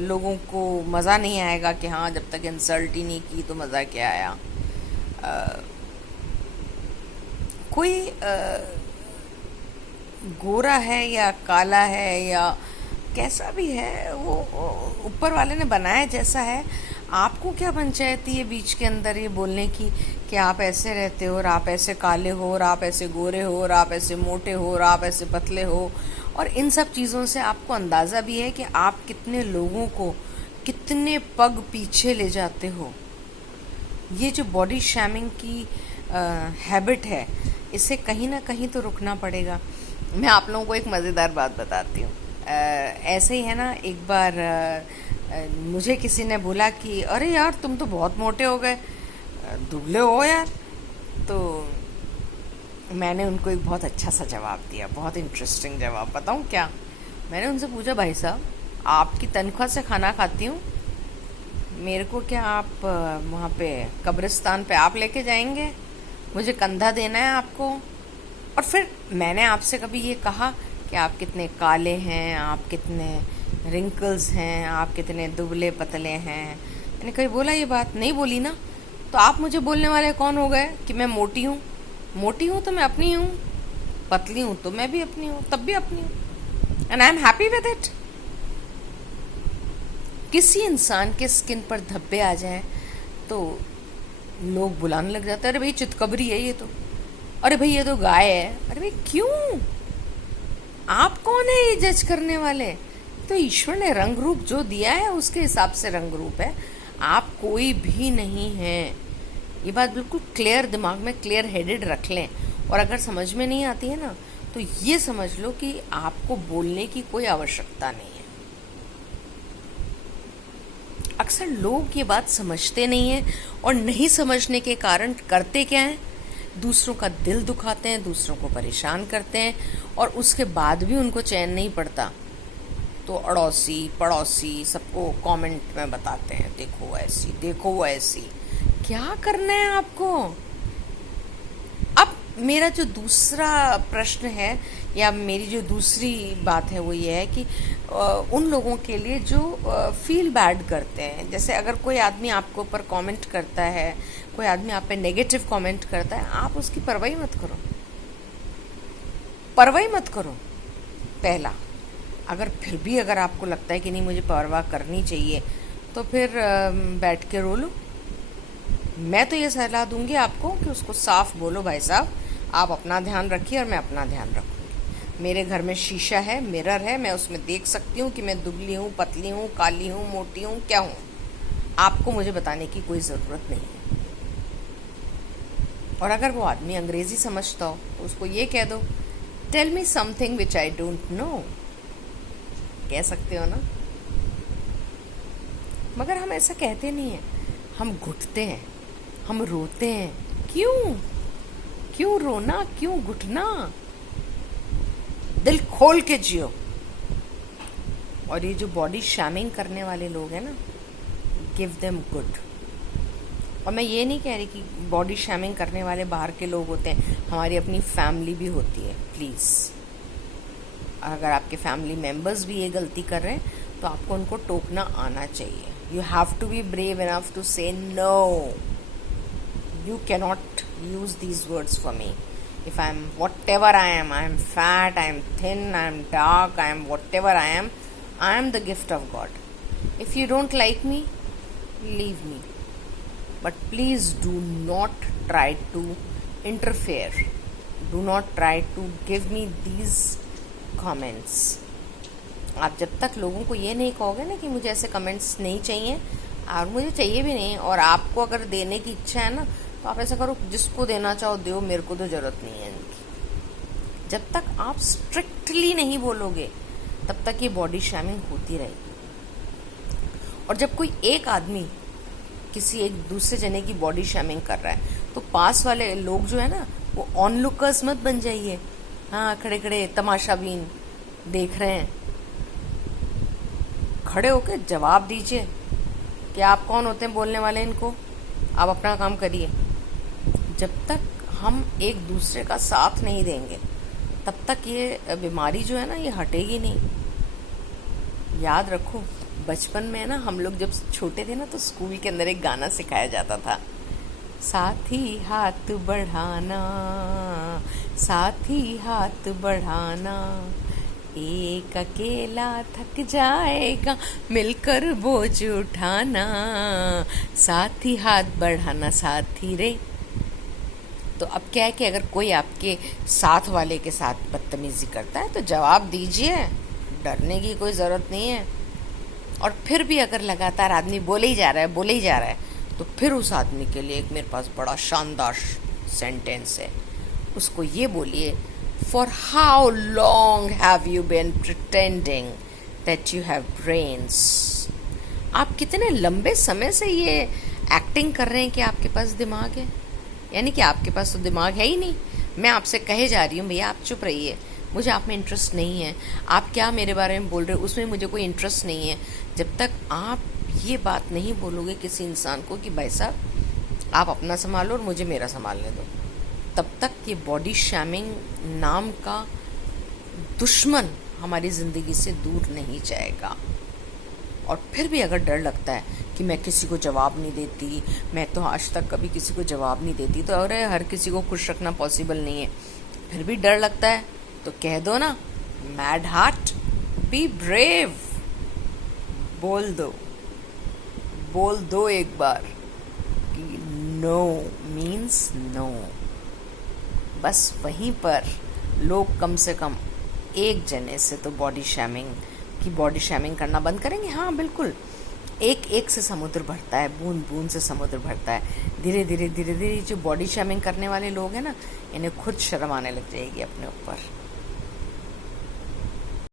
लोगों को मज़ा नहीं आएगा कि हाँ, जब तक इंसल्ट ही नहीं की तो मज़ा क्या आया। कोई गोरा है या काला है या कैसा भी है, वो ऊपर वाले ने बनाया जैसा है। आपको क्या पंचायती है बीच के अंदर ये बोलने की कि आप ऐसे रहते हो और आप ऐसे काले हो और आप ऐसे गोरे हो और आप ऐसे मोटे हो और आप ऐसे पतले हो। और इन सब चीज़ों से आपको अंदाज़ा भी है कि आप कितने लोगों को कितने पग पीछे ले जाते हो। ये जो बॉडी शैमिंग की हैबिट है, इसे कहीं ना कहीं तो रुकना पड़ेगा। मैं आप लोगों को एक मज़ेदार बात बताती हूँ। ऐसे ही है ना, एक बार मुझे किसी ने बोला कि अरे यार, तुम तो बहुत मोटे हो गए, दुबले हो यार। तो मैंने उनको एक बहुत अच्छा सा जवाब दिया, बहुत इंटरेस्टिंग जवाब। बताऊँ क्या? मैंने उनसे पूछा, भाई साहब, आपकी तनख्वाह से खाना खाती हूँ, मेरे को क्या आप वहाँ पे कब्रिस्तान पे आप लेके जाएंगे? मुझे कंधा देना है आपको? और फिर मैंने आपसे कभी ये कहा कि आप कितने काले हैं, आप कितने रिंकल्स हैं, आप कितने दुबले पतले हैं? मैंने कभी बोला ये बात? नहीं बोली ना। तो आप मुझे बोलने वाले कौन हो गए कि मैं मोटी हूँ? मोटी हूँ तो मैं अपनी हूँ, पतली हूँ तो मैं भी अपनी हूँ, तब भी अपनी हूँ, and I am happy with it. किसी इंसान के स्किन पर धब्बे आ जाए तो लोग बुलाने लग जाते हैं, अरे भाई चितकबरी है ये तो, अरे भाई ये तो गाय है। अरे भाई क्यों? आप कौन है ये जज करने वाले? तो ईश्वर ने रंग रूप जो दिया है उसके हिसाब से रंग रूप है। आप कोई भी नहीं है। ये बात बिल्कुल क्लियर दिमाग में, क्लियर हेडेड रख लें। और अगर समझ में नहीं आती है ना, तो ये समझ लो कि आपको बोलने की कोई आवश्यकता नहीं है। अक्सर लोग ये बात समझते नहीं हैं, और नहीं समझने के कारण करते क्या हैं? दूसरों का दिल दुखाते हैं, दूसरों को परेशान करते हैं, और उसके बाद भी उनको चैन नहीं पड़ता तो अड़ोसी पड़ोसी सबको कमेंट में बताते हैं, देखो वो ऐसी, देखो वो ऐसी। क्या करना है आपको? अब मेरा जो दूसरा प्रश्न है या मेरी जो दूसरी बात है वो ये है कि उन लोगों के लिए जो फील बैड करते हैं, जैसे अगर कोई आदमी आपके ऊपर कमेंट करता है, कोई आदमी आप पे नेगेटिव कमेंट करता है, आप उसकी परवाही मत करो, परवाही मत करो। पहला, अगर फिर भी अगर आपको लगता है कि नहीं मुझे परवाह करनी चाहिए, तो फिर बैठ के रो लो। मैं तो ये सलाह दूंगी आपको कि उसको साफ बोलो, भाई साहब आप अपना ध्यान रखिए और मैं अपना ध्यान रखूंगी। मेरे घर में शीशा है, मिरर है, मैं उसमें देख सकती हूँ कि मैं दुबली हूँ, पतली हूँ, काली हूँ, मोटी हूँ, क्या हूँ। आपको मुझे बताने की कोई ज़रूरत नहीं है। और अगर वो आदमी अंग्रेज़ी समझता हो तो उसको ये कह दो, tell me something which I don't know. कह सकते हो ना? मगर हम ऐसा कहते नहीं हैं, हम घुटते हैं, हम रोते हैं। क्यों? क्यों रोना, क्यों घुटना? दिल खोल के जियो। और ये जो बॉडी शैमिंग करने वाले लोग हैं ना, गिव देम गुड। और मैं ये नहीं कह रही कि बॉडी शैमिंग करने वाले बाहर के लोग होते हैं, हमारी अपनी फैमिली भी होती है। प्लीज़, अगर आपके फैमिली मेम्बर्स भी ये गलती कर रहे हैं तो आपको उनको टोकना आना चाहिए। You have to be brave enough to say no. You cannot use these words for me. If I am whatever I am fat, I am thin, I am dark, I am whatever I am the gift of God. If you don't like me, leave me. But please do not try to interfere. Do not try to give me these comments. आप जब तक लोगों को ये नहीं कहोगे ना कि मुझे ऐसे कमेंट्स नहीं चाहिए, और मुझे चाहिए भी नहीं, और आपको अगर देने की इच्छा है ना, तो आप ऐसा करो, जिसको देना चाहो दो, मेरे को तो ज़रूरत नहीं है इनकी। जब तक आप स्ट्रिक्टली नहीं बोलोगे तब तक ये बॉडी शैमिंग होती रहेगी। और जब कोई एक आदमी किसी एक दूसरे जने की बॉडी शैमिंग कर रहा है, तो पास वाले लोग जो है ना, वो ऑनलुकर्स मत बन जाइए। हाँ, खड़े खड़े तमाशाबीन देख रहे हैं। खड़े होके जवाब दीजिए कि आप कौन होते हैं बोलने वाले इनको। आप अपना काम करिए। जब तक हम एक दूसरे का साथ नहीं देंगे तब तक ये बीमारी जो है ना, ये हटेगी नहीं। याद रखो, बचपन में ना हम लोग जब छोटे थे ना तो स्कूल के अंदर एक गाना सिखाया जाता था, साथी हाथ बढ़ाना, साथी हाथ बढ़ाना, एक अकेला थक जाएगा मिलकर बोझ उठाना, साथी हाथ बढ़ाना साथी रे। तो अब क्या है कि अगर कोई आपके साथ वाले के साथ बदतमीजी करता है तो जवाब दीजिए, डरने की कोई ज़रूरत नहीं है। और फिर भी अगर लगातार आदमी बोले ही जा रहा है बोले ही जा रहा है, तो फिर उस आदमी के लिए एक मेरे पास बड़ा शानदार सेंटेंस है। उसको ये बोलिए, for how long have you been pretending that you have brains. आप कितने लंबे समय से ये एक्टिंग कर रहे हैं कि आपके पास दिमाग है, यानी कि आपके पास तो दिमाग है ही नहीं। मैं आपसे कहे जा रही हूँ भैया आप चुप रहिए, मुझे आप में इंटरेस्ट नहीं है। आप क्या मेरे बारे में बोल रहे हो उसमें मुझे कोई इंटरेस्ट नहीं है। जब तक आप ये बात नहीं बोलोगे किसी इंसान को कि भाई साहब आप अपना संभालो और मुझे मेरा संभालने दो, तब तक ये बॉडी शैमिंग नाम का दुश्मन हमारी ज़िंदगी से दूर नहीं जाएगा। और फिर भी अगर डर लगता है कि मैं किसी को जवाब नहीं देती, मैं तो आज तक कभी किसी को जवाब नहीं देती, तो अरे हर किसी को खुश रखना पॉसिबल नहीं है, फिर भी डर लगता है तो कह दो ना, मैड हार्ट बी ब्रेव। बोल दो एक बार कि नो मीन्स नो। बस वहीं पर लोग कम से कम एक जने से तो बॉडी शेमिंग करना बंद करेंगे। हाँ बिल्कुल, एक एक से समुद्र भरता है, बूंद बूंद से समुद्र भरता है। धीरे धीरे जो बॉडी शेमिंग करने वाले लोग हैं ना, इन्हें खुद शर्म आने लग जाएगी अपने ऊपर।